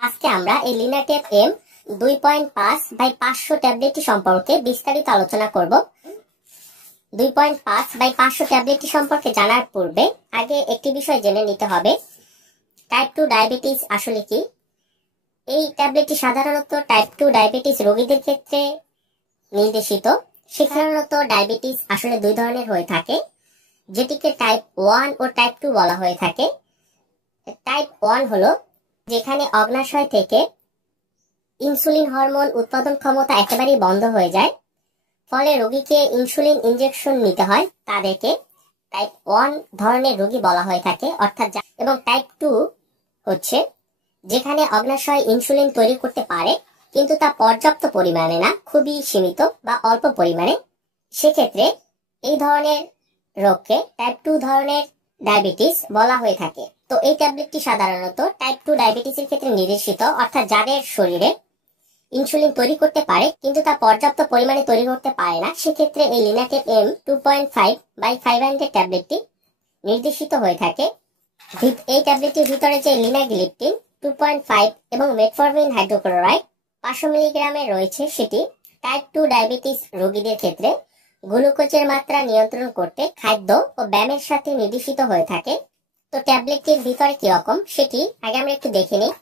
আজকে আমরা এই লিনাটেপ এম 2.5/500 ট্যাবলেটটি সম্পর্কে বিস্তারিত আলোচনা করব। 2.5/500 ট্যাবলেটটি সম্পর্কে জানার পূর্বে আগে একটি বিষয় জেনে নিতে হবে, টাইপ 2 ডায়াবেটিস আসলে কি। এই ট্যাবলেটটি সাধারণত টাইপ 2 ডায়াবেটিস রোগীদের ক্ষেত্রে নির্দেশিত। সাধারণত ডায়াবেটিস আসলে দুই ধরনের হয়ে থাকে, যেটিকে টাইপ 1 ও টাইপ 2 বলা হয়ে থাকে। টাইপ 1 হলো যেখানে অগ্নাশয় থেকে ইনসুলিন হরমোন উৎপাদন ক্ষমতা একেবারেই বন্ধ হয়ে যায়, ফলে রোগীকে ইনসুলিন ইনজেকশন নিতে হয়, তাদেরকে টাইপ 1 ধরনের রোগী বলা হয়ে থাকে অর্থাৎ। এবং টাইপ 2 হচ্ছে যেখানে অগ্নাশয় ইনসুলিন তৈরি করতে পারে, কিন্তু তা পর্যাপ্ত পরিমাণে না, খুবই সীমিত বা অল্প পরিমাণে। সেক্ষেত্রে এই ধরনের রোগকে টাইপ 2 ধরনের ডায়াবেটিস বলা হয়ে থাকে। তো এই ট্যাবলেটটি সাধারণত টাইপ 2 ডায়াবেটিসের ক্ষেত্রে নির্দেশিত, অর্থাৎ যাদের শরীরে ইনসুলিন তৈরি করতে পারে কিন্তু তা পর্যাপ্ত পরিমাণে তৈরি করতে পারে না, সেক্ষেত্রে এই লিনাটেপ এম 2.5/500 ট্যাবলেটটি নির্দেশিত হয়ে থাকে। এই ট্যাবলেটটির ভিতরে যে লিনাগ্লিপটিন 2.5 এবং মেটফরমিন হাইড্রোক্লোরাইড 500 মিলিগ্রামে রয়েছে, সেটি টাইপ 2 ডায়াবেটিস রোগীদের ক্ষেত্রে গ্লুকোজের মাত্রা নিয়ন্ত্রণ করতে খাদ্য ও ব্যায়ামের সাথে নির্দেশিত হয়ে থাকে। তো ট্যাবলেটটির ভিতরে কিরকম সেটি আগে আমরা একটু দেখে নিই।